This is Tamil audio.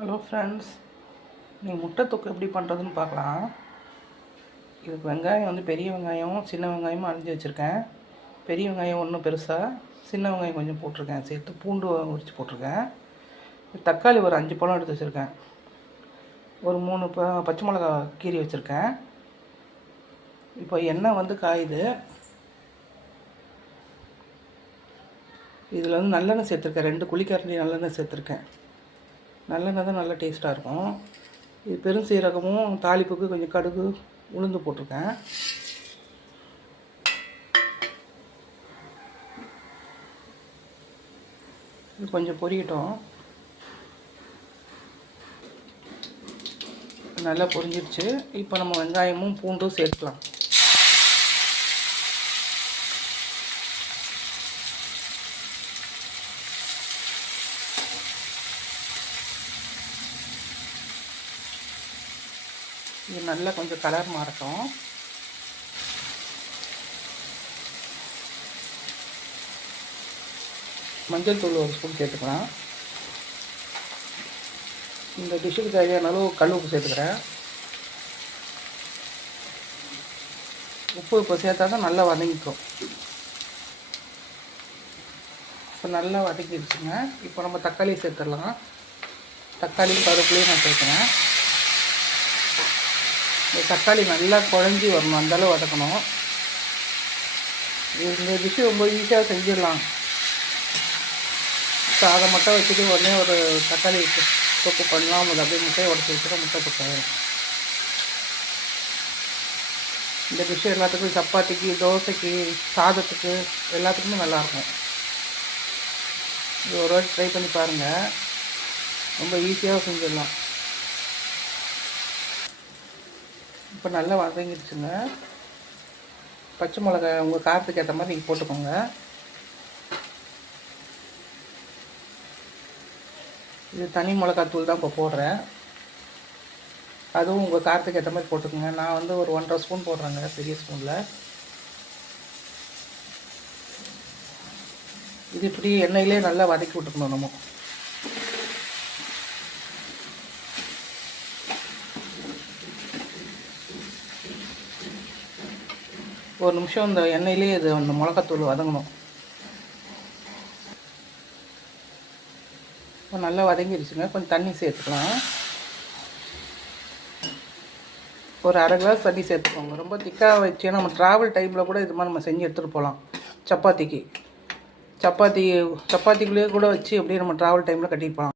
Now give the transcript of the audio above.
ஹலோ ஃப்ரெண்ட்ஸ், நீங்கள் முட்டை தொக்கு எப்படி பண்ணுறதுன்னு பார்க்கலாம். இதுக்கு வெங்காயம் வந்து பெரிய வெங்காயம் சின்ன வெங்காயமும் அரிஞ்சு வச்சுருக்கேன். பெரிய வெங்காயம் ஒன்றும் பெருசாக, சின்ன வெங்காயம் கொஞ்சம் போட்டிருக்கேன். சேர்த்து பூண்டு உரித்து போட்டிருக்கேன். தக்காளி ஒரு 5 பழம் எடுத்து வச்சுருக்கேன். ஒரு 3 பச்சை மிளகா கீரி வச்சுருக்கேன். இப்போ எண்ணெய் வந்து காயுது. இதில் வந்து நல்லெண்ணெய் சேர்த்துருக்கேன். 2 குழிக்கரண்டி நல்லெண்ணெய் சேர்த்துருக்கேன். நல்லெண்ணெய் தான் நல்லா டேஸ்ட்டாக இருக்கும். இது பெருஞ்சீரகமும் தாளிப்புக்கு கொஞ்சம் கடுகு உளுந்து போட்டிருக்கேன். இது கொஞ்சம் பொரியட்டும். நல்லா பொரிஞ்சிருச்சு. இப்போ நம்ம வெங்காயமும் பூண்டும் சேர்த்துக்கலாம். இது நல்லா கொஞ்சம் கலர் மாறட்டும். மஞ்சள் தூள் 1 ஸ்பூன் சேர்த்துக்கலாம். இந்த டிஷ்ஷுக்கு தேவையான அளவு கல் உப்பு சேர்த்துக்கிறேன். உப்பு இப்போ சேர்த்தா தான் நல்லா வதங்கிக்கும். இப்போ நல்லா வதக்கிடுச்சுங்க. இப்போ நம்ம தக்காளி சேர்த்துடலாம். தக்காளி கருவேப்பிலையும் நான் சேர்க்குறேன். இந்த தக்காளி நல்லா குழஞ்சி வரணும், அந்தளவு வதக்கணும். இந்த டிஷ்ஷு ரொம்ப ஈஸியாக செஞ்சிடலாம். சாதம் மட்டும் வச்சுட்டு உடனே ஒரு தக்காளி தொக்கு பண்ணலாம். அது அப்படியே முட்டையை உடச்சி வச்சுட்டு முட்டை தொக்கு. இந்த டிஷ்ஷு எல்லாத்துக்கும் சப்பாத்திக்கு, தோசைக்கு, சாதத்துக்கு எல்லாத்துக்குமே நல்லாயிருக்கும். இது ஒரு வாட்டி ட்ரை பண்ணி பாருங்கள். ரொம்ப ஈஸியாக செஞ்சிடலாம். இப்போ நல்லா வதங்கிடுச்சுங்க. பச்சை மிளகாய் உங்கள் காரத்துக்கு ஏற்ற மாதிரி நீங்கள் போட்டுக்கோங்க. இது தனி மிளகாத்தூள் தான் இப்போ போடுறேன். அதுவும் உங்கள் காரத்துக்கு ஏற்ற மாதிரி போட்டுக்கோங்க. நான் வந்து ஒரு 1.5 ஸ்பூன் போடுறேங்க, பெரிய ஸ்பூனில். இது இப்படி எண்ணெயிலே நல்லா வதக்கி விட்டுக்கணும். நம்ம ஒரு நிமிஷம் இந்த எண்ணெயிலே இது அந்த மிளகாத்தூள் வதங்கணும். இப்போ நல்லா வதங்கிடுச்சுங்க. கொஞ்சம் தண்ணி சேர்த்துக்கலாம். ஒரு 1/2 கிளாஸ் தண்ணி சேர்த்துக்கோங்க. ரொம்ப திக்காக வச்சு நம்ம ட்ராவல் டைமில் கூட இது மாதிரி நம்ம செஞ்சு எடுத்துகிட்டு போகலாம். சப்பாத்திக்குள்ளேயே கூட வச்சு அப்படியே நம்ம ட்ராவல் டைமில் கட்டிட்டு போகலாம்.